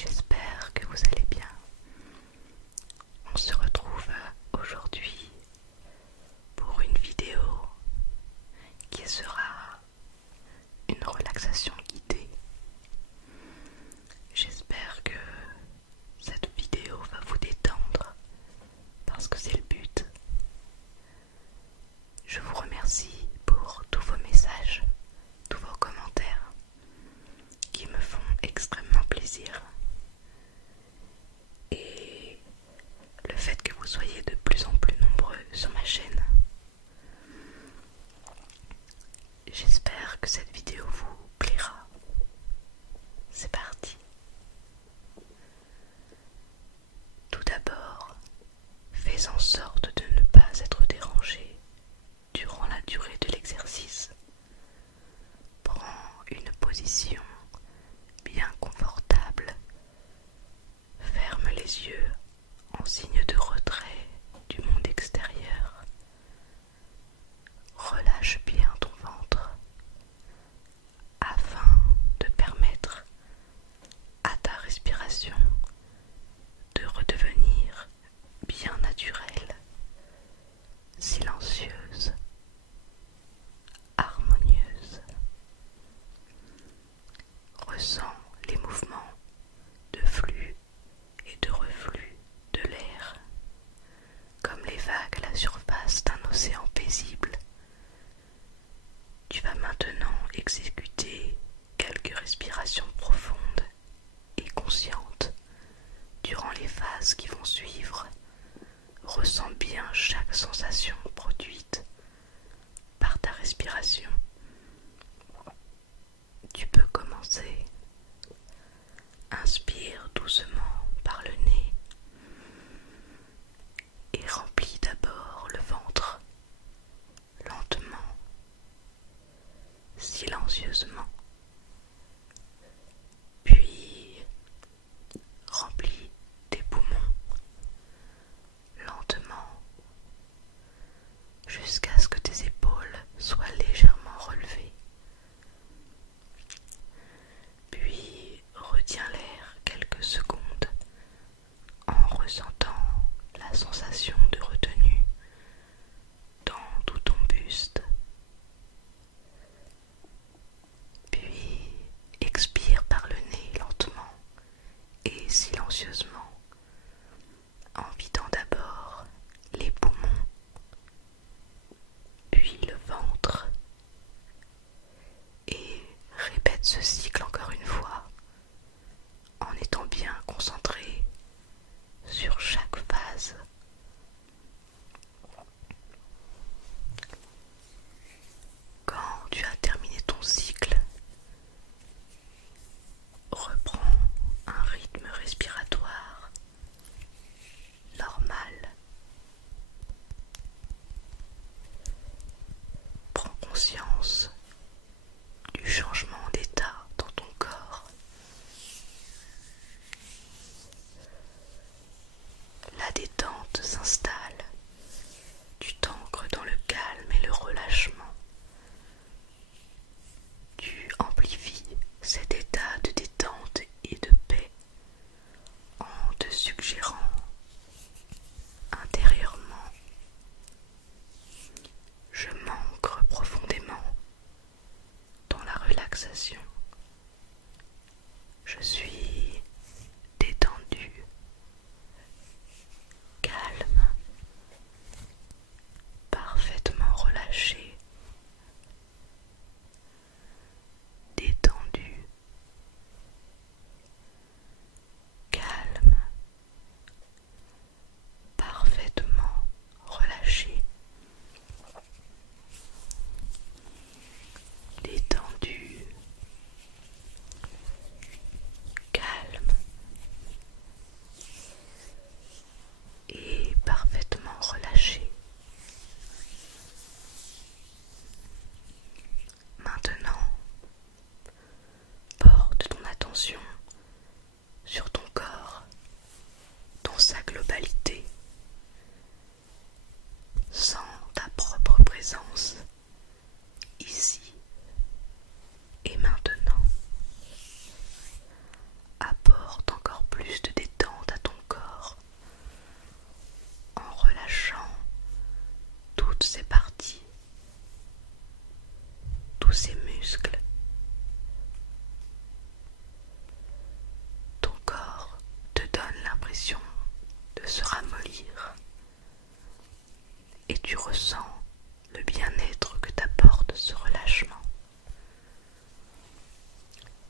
J'espère que vous allez bien. On se retrouve aujourd'hui pour une vidéo qui sera une relaxation guidée. J'espère que cette vidéo va vous détendre parce que c'est le but. Je vous remercie pour tous vos messages, tous vos commentaires qui me font extrêmement plaisir. Et le fait que vous soyez de plus en plus nombreux sur ma chaîne. J'espère que cette vidéo vous plaira. C'est parti. Tout d'abord, fais en sorte de ne pas être dérangé durant la durée de l'exercice. Prends une position bien confortable. Ferme les yeux en signe de retrait du monde extérieur. Relâche bien ton ventre afin de permettre à ta respiration de redevenir bien naturelle, silencieuse, harmonieuse. Ressens les mouvements de flux et de reflux de l'air, comme les vagues à la surface d'un océan paisible. Tu vas maintenant exécuter quelques respirations profondes et conscientes durant les phases qui vont suivre. Ressens bien chaque sensation produite par ta respiration. Tu peux commencer. Inspire doucement par le nez et remplis d'abord le ventre, lentement, silencieusement. Puis remplis tes poumons, lentement, jusqu'à ce que tes épaules soient légèrement relevées. Puis retiens l'air quelques secondes en ressentant la sensation de retenue dans tout ton buste. Puis expire par le nez lentement et silencieusement en vidant d'abord les poumons, puis le ventre, et répète ce cycle encore une fois en étant bien concentré sur chaque phase. Quand tu as terminé ton cycle, reprends un rythme respiratoire normal. Prends conscience du changement d'état dans ton corps. La détente s'installe. Tu t'ancres dans le calme et le relâchement. Tu amplifies cet état de détente et de paix en te suggérant intérieurement: je m'ancre profondément dans la relaxation. Je suis détendu, calme, parfaitement relâché, détendu, calme, parfaitement relâché, détendu, calme et parfaitement relâché. Maintenant, porte ton attention sur ton corps dans sa globalité. Sens ta propre présence ici et maintenant. Apporte encore tu ressens le bien-être que t'apporte ce relâchement.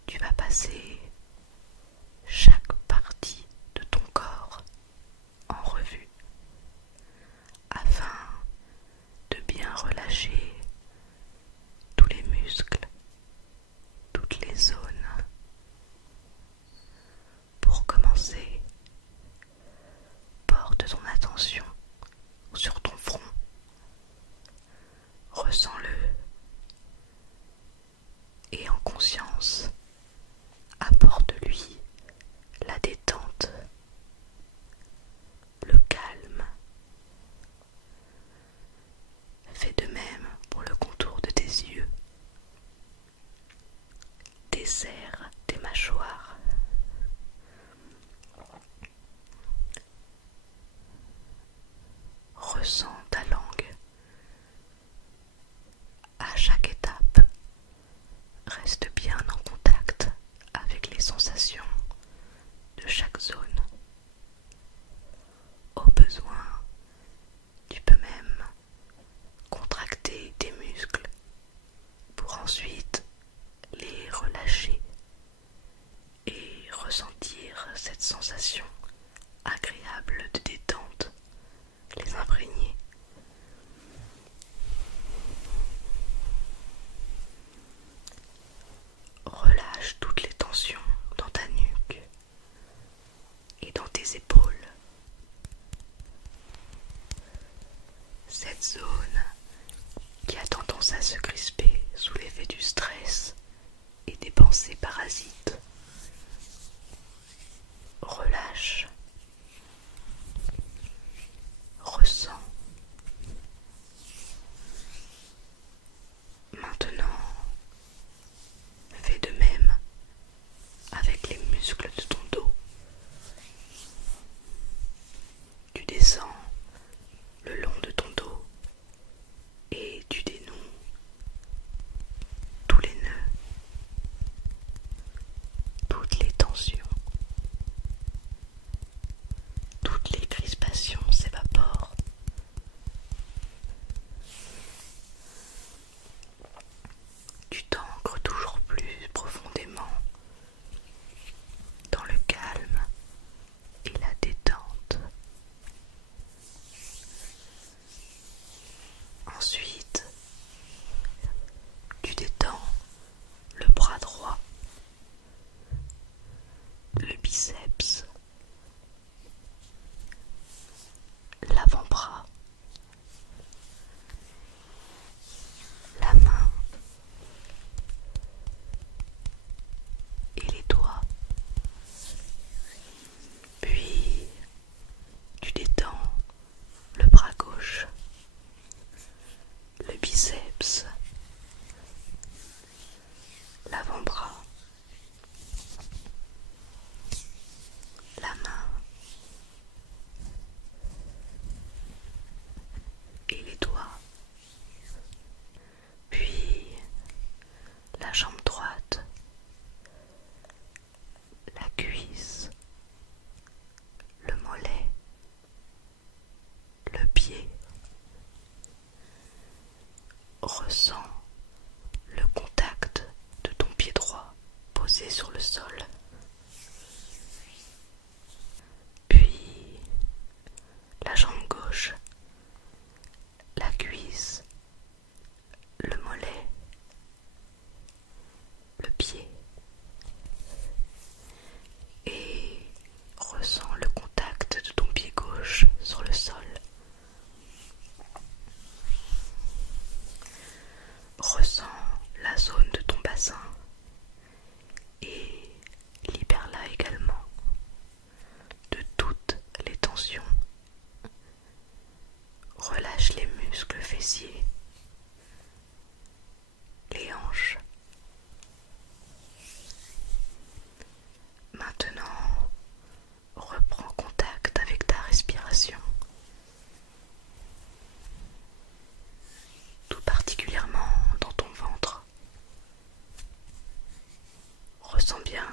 Tu vas passer chaque partie de ton corps en revue afin de bien relâcher tous les muscles, toutes les zones. Pour commencer, porte ton attention sur ton front. Ressens-le et en conscience, apporte-lui la détente, le calme. Fais de même pour le contour de tes yeux. Desserre tes mâchoires. Ressens ta langue. À chaque étape, reste bien en contact avec les sensations de chaque zone. Au besoin, tu peux même contracter tes muscles pour ensuite les relâcher et ressentir cette sensation agréable de détente, les imprégner. Relâche toutes les tensions dans ta nuque et dans tes épaules. Cette zone qui a tendance à se crisper sous l'effet du stress et des pensées parasites. Relâche. Ressens. Maintenant, fais de même avec les muscles de ton dos. Tu descends le long de ton dos et tu dénoues tous les nœuds, toutes les tensions, toutes les crispations s'évaporent. Tu t'ancres toujours plus profondément dans le calme et la détente. Ensuite, tu détends le bras droit, le biceps, l'avant-bras, la main et les doigts. Puis, tu détends le bras gauche, le biceps, l'avant-bras, la main et les doigts. Puis, la jambe droite, la cuisse, le mollet, le pied. Ressens le contact de ton pied droit posé sur le sol. Puis la jambe gauche, la cuisse, le mollet, le pied. Et ressens le contact de ton pied gauche sur le sol. Ressens la zone de ton bassin et libère-la également de toutes les tensions. Relâche les muscles fessiers, les hanches. Maintenant, reprends contact avec ta respiration, tout particulièrement dans ton ventre. Ressens bien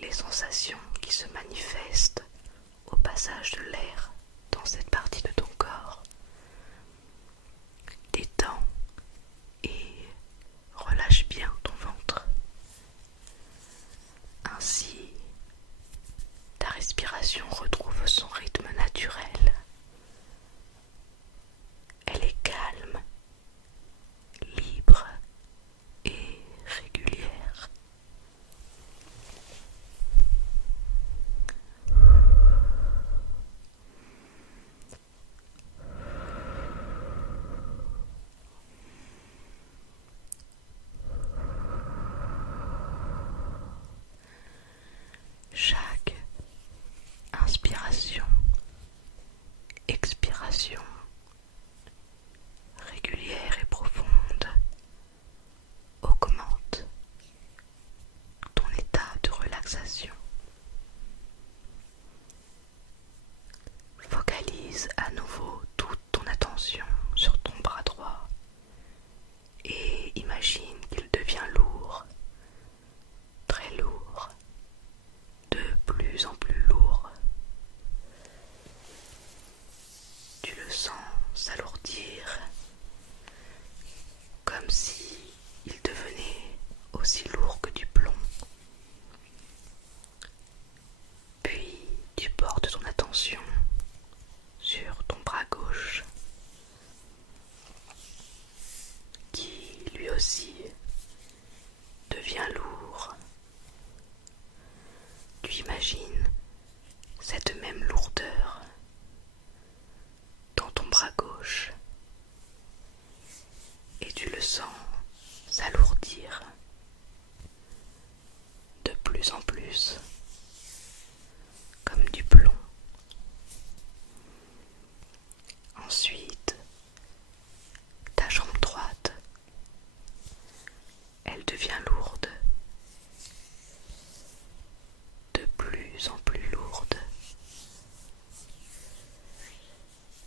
les sensations qui se manifestent au passage de l'air dans cette partie de ton corps. Ainsi, ta respiration retrouve son rythme naturel. Elle est calme, libre et régulière. Chaque inspiration, expiration régulière et profonde augmente ton état de relaxation. Focalise à nouveau toute ton attention sur ton bras droit et imagine qu'il devient lourd, très lourd, de plus en plus lourd. Tu le sens s'alourdir, comme si il devenait aussi lourd que du plomb. Puis tu portes ton attention sur ton bras gauche, qui lui aussi devient lourd. Tu imagines cette même lourdeur dans ton bras gauche et tu le sens s'alourdir de plus en plus comme du plomb. Ensuite, ta jambe droite, elle devient lourde, de plus en plus lourde.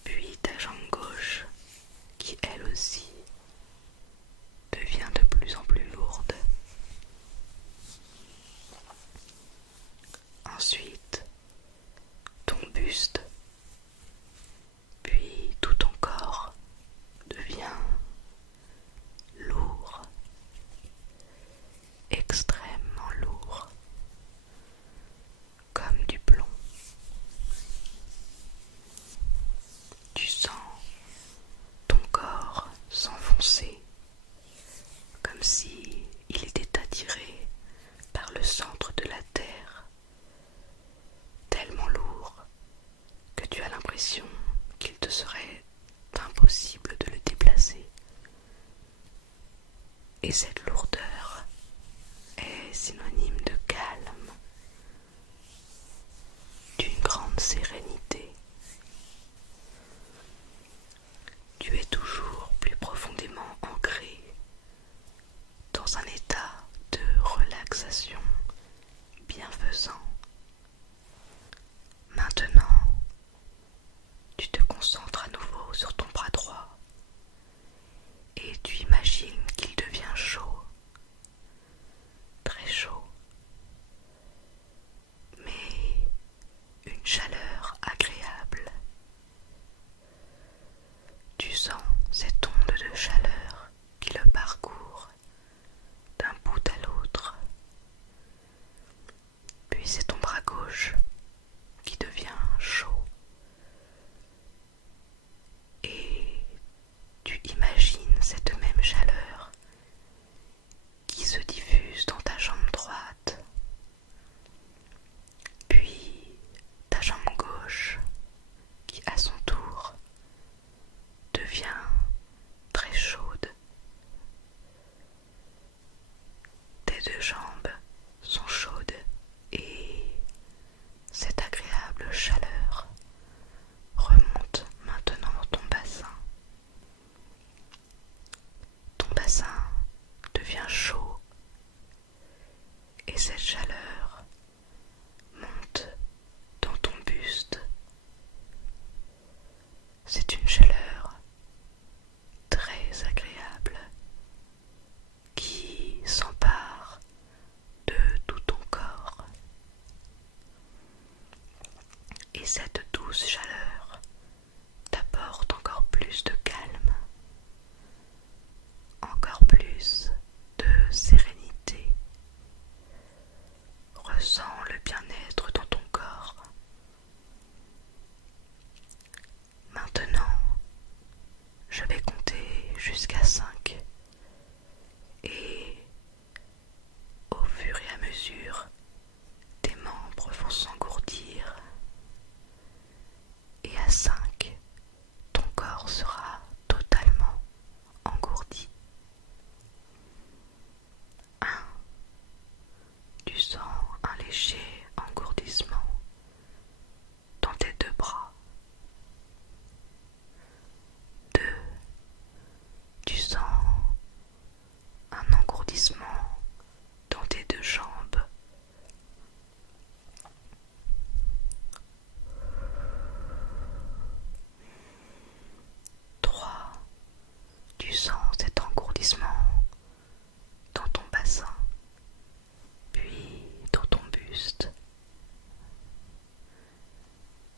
Puis ta jambe gauche, qui elle aussi devient de plus en plus lourde. Ensuite, ton buste, puis tout ton corps devient lourd, extrêmement lourd, comme du plomb. Tu sens ton corps s'enfoncer, comme si il était attiré par le centre de la terre, tellement lourd que tu as l'impression qu'il te serait impossible de le déplacer. Et cette lourdeur est synonyme de calme, d'une grande sérénité. Tu es toujours plus profondément ancré dans un état de relaxation bienfaisant. Maintenant, tu te concentres à nouveau sur ton bras droit et tu imagines qu'il devient chaud, très chaud, mais une chaleur agréable. Tu sens cette onde de chaleur qui le parcourt d'un bout à l'autre. Puis c'est ton bras gauche qui devient chaud. Et tu imagines cette même chaleur qui se diffuse dans ta jambe droite. Puis ta jambe gauche qui à son tour devient très chaude. Tes deux jambes sont chaudes et cette agréable chaleur remonte maintenant dans ton bassin. Ton bassin devient chaud et cette chaleur monte dans ton buste. C'est une chaleur très agréable qui s'empare de tout ton corps. Et cette douce chaleur t'apporte encore plus de calme, encore plus de sérénité. Ressens buste.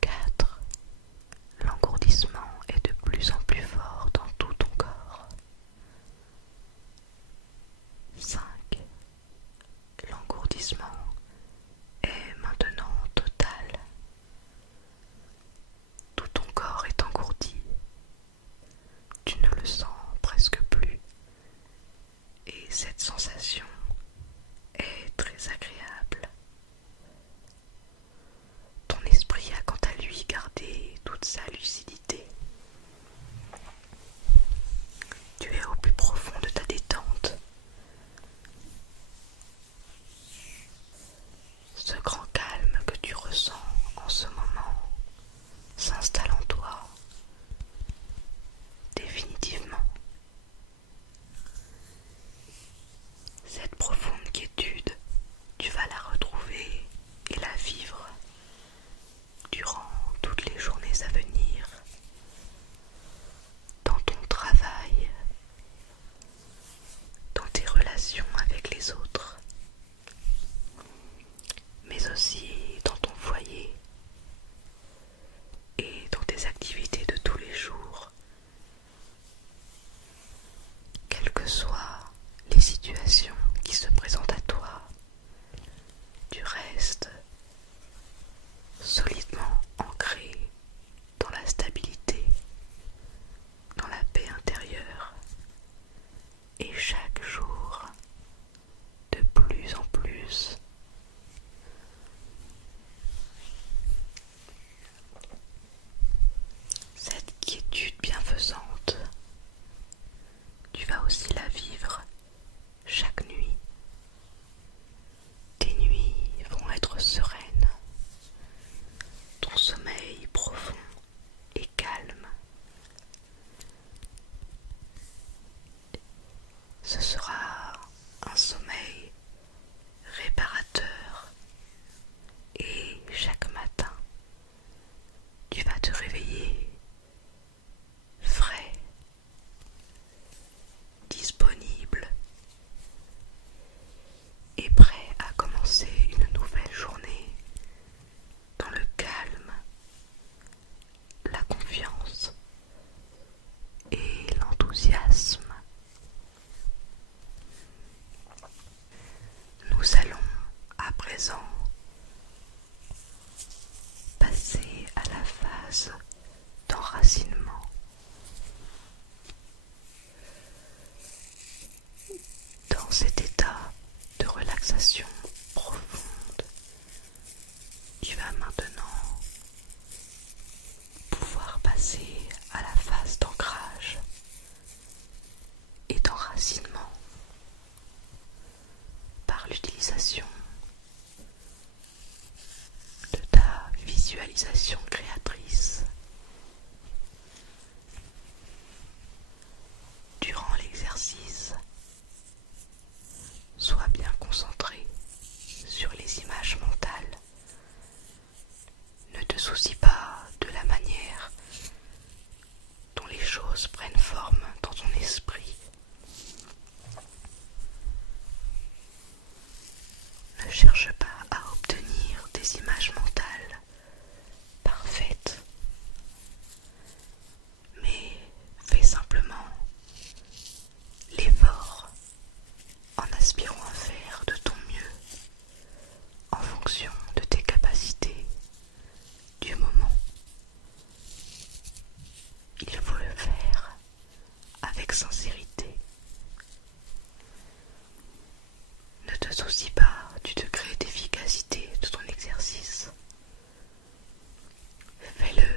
4. L'engourdissement est de plus en plus fort dans tout ton corps. 5. L'engourdissement est maintenant total. Tout ton corps est engourdi. Tu ne le sens presque plus. Et cette sensation est très agréable. Ton esprit a quant à lui gardé toute sa lucidité. Tu es au plus profond de ta détente. Ce grand calme que tu ressens en ce moment s'installe en toi définitivement. Cette profonde quiétude, tu vas la retrouver et la vivre durant toutes les journées à venir, dans ton travail, dans tes relations avec les autres, mais aussi dans ton foyer et dans tes activités de tous les jours. Quelles que soient les situations qui se présentent à toi, tu restes solidement ancré dans la stabilité, dans la paix intérieure, et chaque jour, de plus en plus, cette quiétude bienfaisante, tu vas aussi la vivre chaque nuit. Tes nuits vont être sereines, ton sommeil profond et calme. Ce sera un sommeil réparateur et chaque matin, tu vas te réveiller frais, disponible et prêt à commencer une nouvelle journée dans le calme, la confiance et l'enthousiasme. Nous allons à présent passer à la phase d'enracinement. Dans cet état de relaxation profonde, tu vas maintenant pouvoir passer à la phase d'ancrage et d'enracinement par l'utilisation de ta visualisation créatrice. Durant l'exercice, sois bien concentré sur les images mentales. Ne te soucie pas de la manière dont les choses prennent forme dans ton esprit. Ne cherche pas à obtenir des images mentales parfaites, mais fais simplement l'effort en aspirant à faire de ton mieux en fonction de tes capacités du moment. Il faut le faire avec sincérité. Ne te soucie pas du degré d'efficacité de ton exercice. Fais-le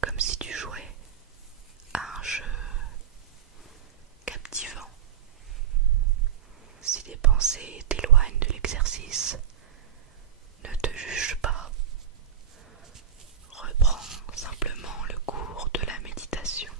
comme si tu jouais à un jeu captivant. Si des pensées t'éloignent de l'exercice, ne te juge pas. Reprends simplement le cours de la méditation.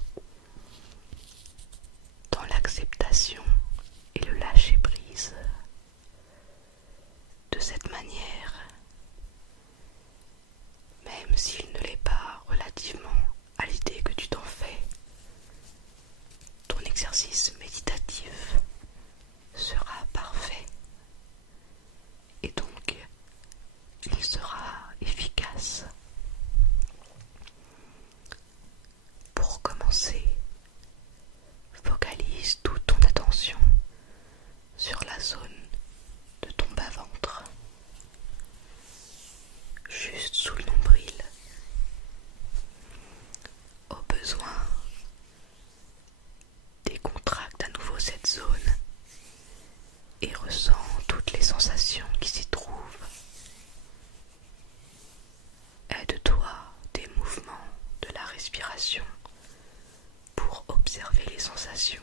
sensations qui s'y trouvent. Aide-toi des mouvements de la respiration pour observer les sensations.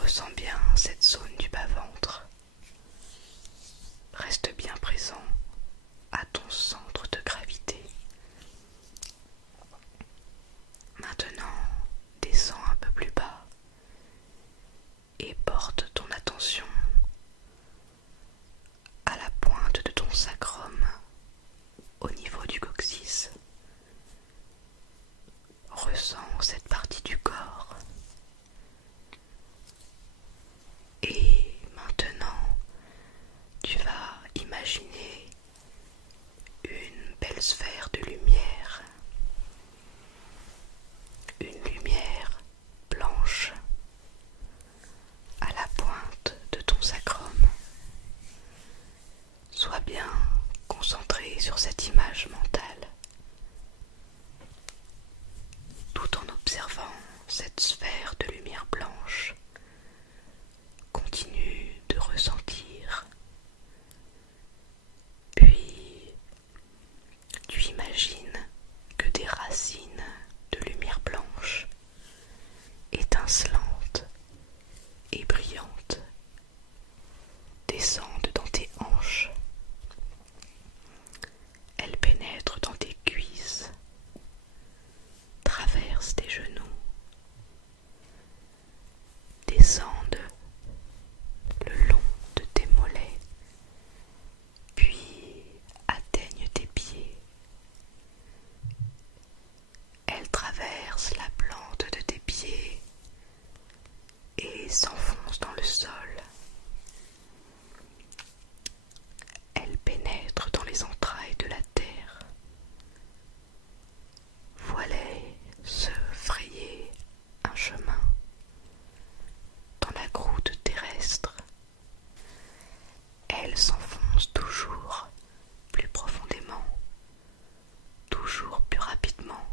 Ressens bien cette zone du bas-ventre. Reste bien présent à ton centre de gravité. Maintenant, descends un peu plus bas et porte ton attention à la pointe de ton sacrum au niveau du coccyx. Ressens cette partie du corps. Et maintenant, tu vas imaginer une belle sphère de lumière. Une lumière blanche à la pointe de ton sacrum. Sois bien concentré sur cette image mentale, tout en observant cette sphère de lumière blanche. Continue de ressentir, puis tu imagines que des racines de lumière blanche, étincelantes et brillantes, descendent dans tes hanches. Elles pénètrent dans tes cuisses, traversent tes genoux, descendent le long de tes mollets, puis atteignent tes pieds. Elles traversent la plante de tes pieds et s'enfoncent dans le sol. Elles pénètrent dans les entrailles de la terre. Vois-les se frayer un chemin dans la croûte terrestre. Elles s'enfoncent toujours plus profondément, toujours plus rapidement.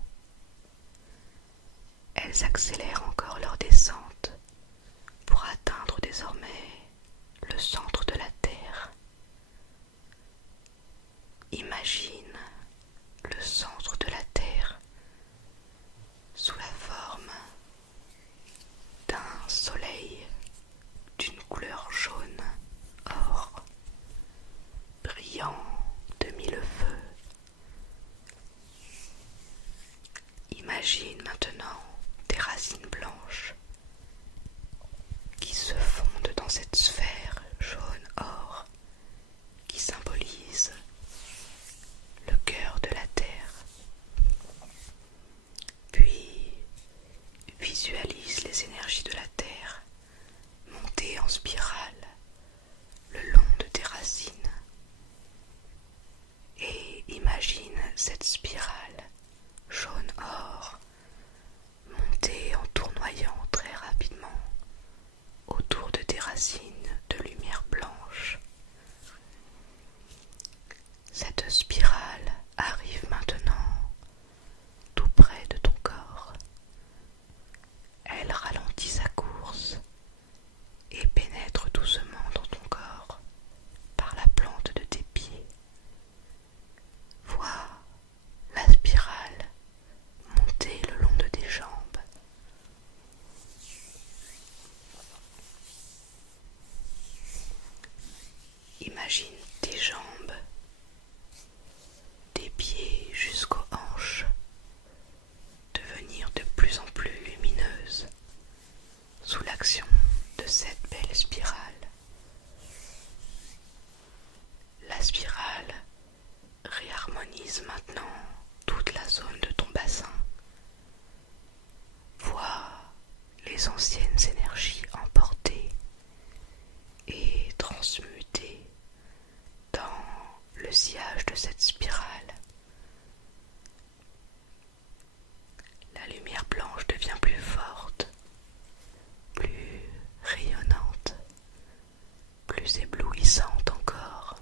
Elles accélèrent encore leur descente pour atteindre désormais le centre de la Terre. Imagine le centre de la Terre sous la forme d'un soleil d'une couleur jaune or, brillant de mille feux. Imagine maintenant des racines blanches qui se fondent dans cette sphère jaune or qui symbolise le cœur de la terre. Puis visualise les énergies de la terre monter en spirale le long de tes racines et imagine cette spirale jaune or monter en tournoyant très rapidement autour de tes racines de lumière blanche. Cette spirale arrive maintenant tout près de ton corps. Elle ralentit sa course et pénètre doucement dans ton corps par la plante de tes pieds. Vois la spirale monter le long de tes jambes. Imagine tes jambes, des pieds jusqu'aux hanches, devenir de plus en plus lumineuses sous l'action de cette belle spirale. La spirale réharmonise maintenant toute la zone de ton bassin. Vois les anciennes énergies emportées et transmutées dans le sillage de cette spirale. La lumière blanche devient plus forte, plus rayonnante, plus éblouissante encore.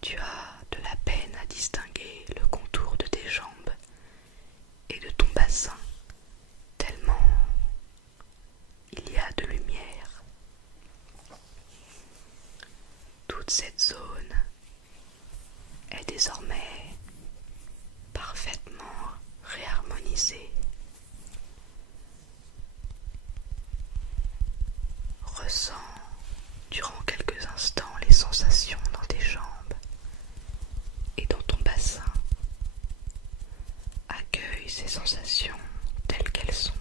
Tu as de la peine à distinguer le contour de tes jambes et de ton bassin, tellement cette zone est désormais parfaitement réharmonisée. Ressens durant quelques instants les sensations dans tes jambes et dans ton bassin. Accueille ces sensations telles qu'elles sont,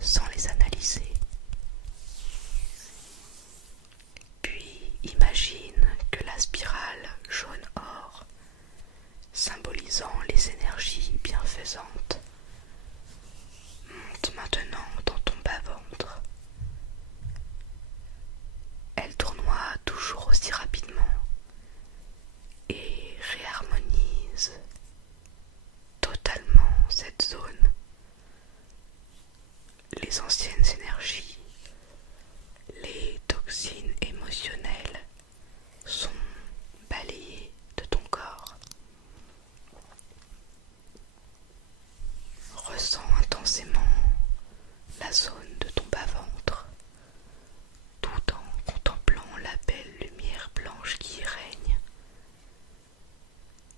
sans les analyser. Puis imagine que la spirale jaune-or, symbolisant les énergies bienfaisantes, monte maintenant dans ton bas-ventre. Elle tournoie toujours aussi rapidement et réharmonise totalement cette zone. Les anciennes énergies, les toxines émotionnelles sont balayées de ton corps. Ressens intensément la zone de ton bas-ventre, tout en contemplant la belle lumière blanche qui y règne.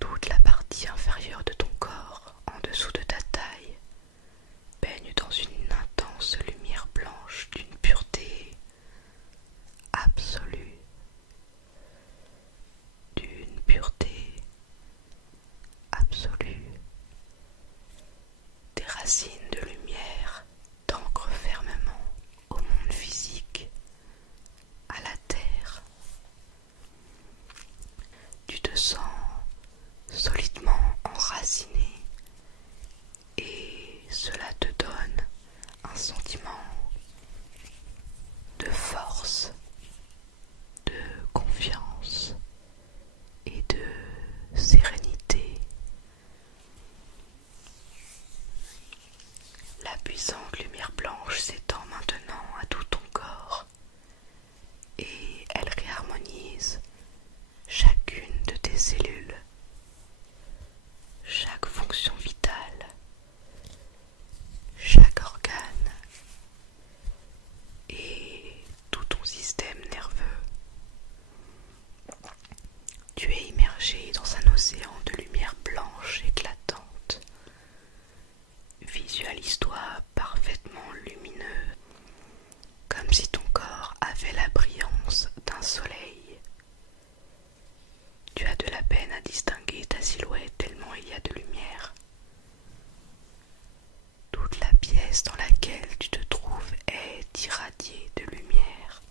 Toute la partie inférieure de ton corps, en dessous de ta taille, baigne dans une intense lumière blanche d'une pureté absolue, d'une pureté absolue. Des racines de lumière t'ancrent fermement au monde physique, à la terre. Tu te sens solidement enraciné et cela te donne un sentiment de force, de confiance et de sérénité. La puissante lumière blanche s'étend maintenant à tout ton corps et elle réharmonise chacune de tes cellules, chaque fonction vitale, chaque organe et tout ton système nerveux. Tu es immergé dans un océan de lumière blanche éclatante. Visualise-toi parfaitement lumineux, comme si ton corps avait la brillance d'un soleil. Tu as de la peine à distinguer ta silhouette tellement il y a de lumière. Toute la pièce dans laquelle tu te trouves est irradiée de lumière.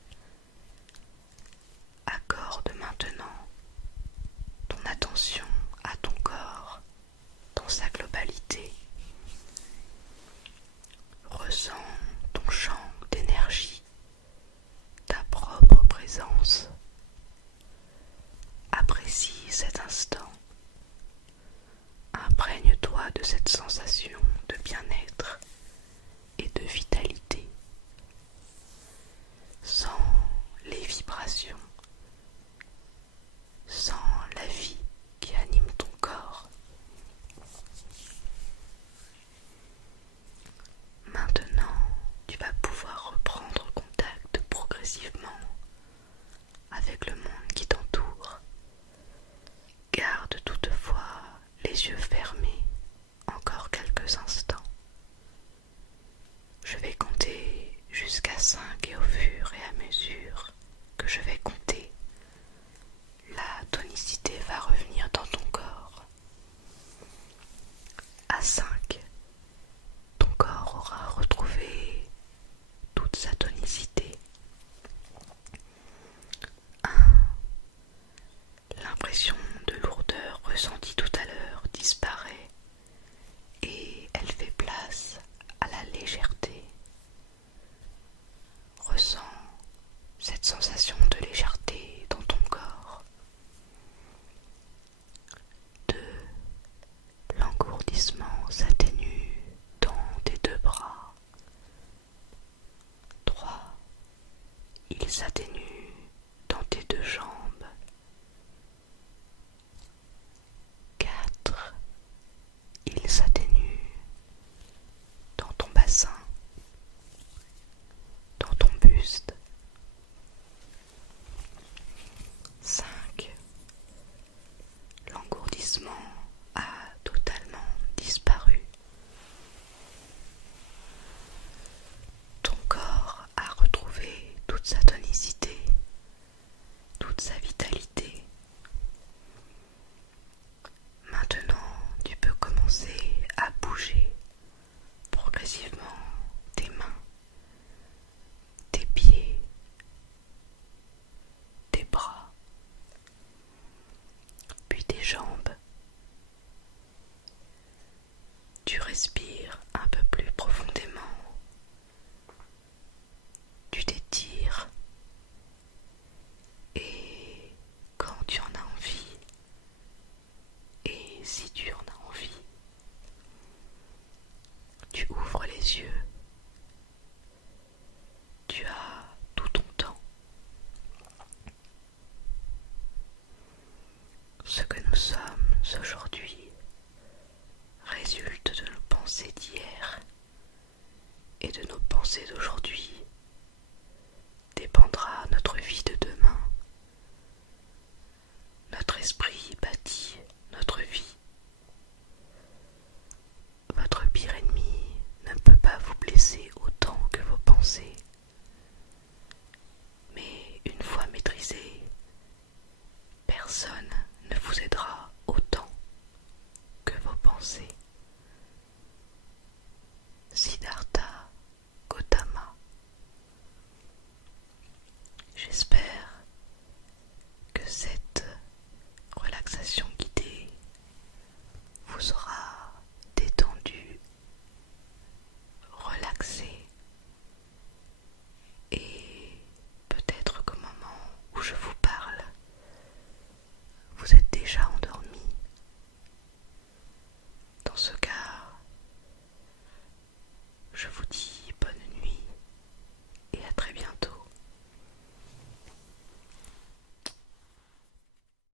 Accorde maintenant ton attention à ton corps dans sa globalité. Ressens ton champ d'énergie, ta propre présence. Apprécie cet instant. Imprègne-toi de cette sensation de bien-être et de vitalité. Sens les vibrations, sens la vie qui anime ton corps. Maintenant, tu vas pouvoir reprendre contact progressivement avec le monde qui t'entoure. Garde toutefois les yeux fermés encore quelques instants. Je vais compter jusqu'à 5 et au fur et à mesure que je vais compter, la tonicité va revenir dans ton corps. À 5, ton corps aura retrouvé toute sa tonicité. 1. L'impression de lourdeur ressentie tout à l'heure disparaît et elle fait place à la légèreté. Ressens cette sensation de légèreté et de nos pensées d'aujourd'hui.